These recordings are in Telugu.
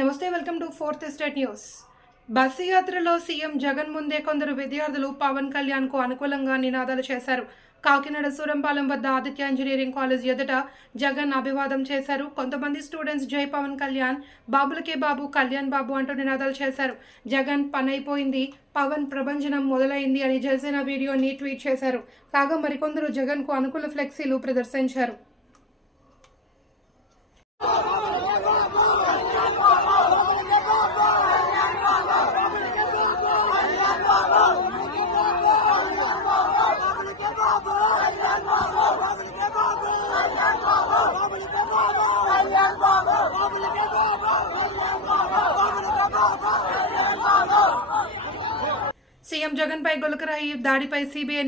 నమస్తే welcome to Fourth State News bus యాత్రలో సీఎం జగన్ ముందే కొందరు విద్యార్థులు పవన్ కళ్యాణ్కు అనుకూలంగా నినాదాలు చేశారు కాకినాడ సూరంపాలెం వద్ద ఆదిత్య ఇంజనీరింగ్ కాలేజ్ ఎదుట జగన్ అభివాదం చేశారు కొంతమంది స్టూడెంట్స్ జై పవన్ కళ్యాణ్ బాబులకే బాబు కళ్యాణ్ బాబు అంటూ నినాదాలు చేశారు జగన్ పనైపోయింది పవన్ ప్రభంజనం మొదలైంది అని జనసేన వీడియోని ట్వీట్ చేశారు కాగా మరికొందరు జగన్కు అనుకూల ఫ్లెక్సీలు ప్రదర్శించారు సీఎం జగన్పై గొలకరాయి దాడిపై సీబీఐ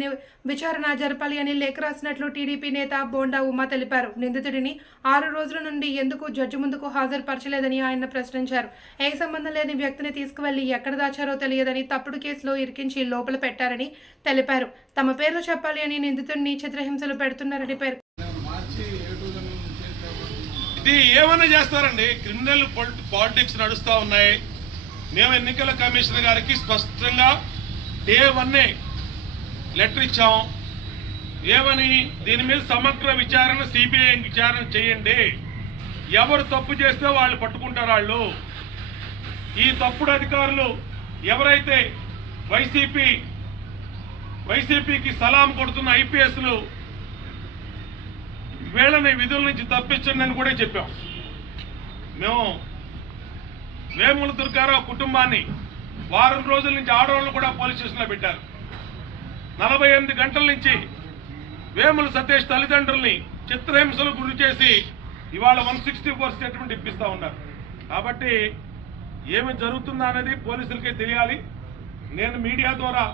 విచారణ జరపాలి అని లేఖ రాసినట్లు టీడీపీ నేత బోండా ఉమా తెలిపారు నిందితుడిని ఆరు రోజుల నుండి ఎందుకు జడ్జి ముందుకు హాజరుపరచలేదని ఆయన ప్రశ్నించారు ఏ సంబంధం లేని వ్యక్తిని తీసుకువెళ్లి ఎక్కడ దాచారో తెలియదని తప్పుడు కేసులో ఇరికించి లోపల పెట్టారని తెలిపారు తమ పేర్లు చెప్పాలి అని నిందితుడిని చిత్రహింసలు పెడుతున్నారని పేరు చేస్తారండి పాలిటిక్స్ నడుస్తూ ఉన్నాయి మేము ఎన్నికల కమిషనర్ గారికి స్పష్టంగా డే లెటర్ ఇచ్చాం ఏమని దీని మీద సమగ్ర విచారణ సిబిఐ విచారణ చేయండి ఎవరు తప్పు చేస్తే వాళ్ళు పట్టుకుంటారు వాళ్ళు ఈ తప్పుడు అధికారులు ఎవరైతే వైసీపీ వైసీపీకి సలాం కొడుతున్న ఐపీఎస్లు వీళ్ళని విధుల నుంచి తప్పించండి కూడా చెప్పాం మేము వేముల దుర్గారావు కుటుంబాన్ని వారం రోజుల నుంచి ఆడవాళ్ళు కూడా పోలీస్ స్టేషన్లో పెట్టారు నలభై ఎనిమిది గంటల నుంచి వేముల సతీష్ తల్లిదండ్రుల్ని చిత్రహింసలు గురి చేసి ఇవాళ వన్ సిక్స్టీ ఫోర్ స్టేట్మెంట్ ఇప్పిస్తూ ఉన్నారు కాబట్టి ఏమి జరుగుతుందా అనేది పోలీసులకే తెలియాలి నేను మీడియా ద్వారా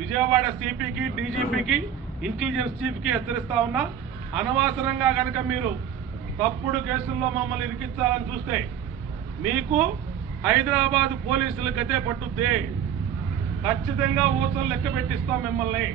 విజయవాడ సిపికి డీజీపీకి ఇంటెలిజెన్స్ చీఫ్కి హెచ్చరిస్తా ఉన్నా అనవసరంగా కనుక మీరు తప్పుడు కేసుల్లో మమ్మల్ని ఇరికించాలని చూస్తే మీకు హైదరాబాద్ పోలీసులకైతే పట్టుద్ది ఖచ్చితంగా ఊసలు లెక్క పెట్టిస్తాం మిమ్మల్ని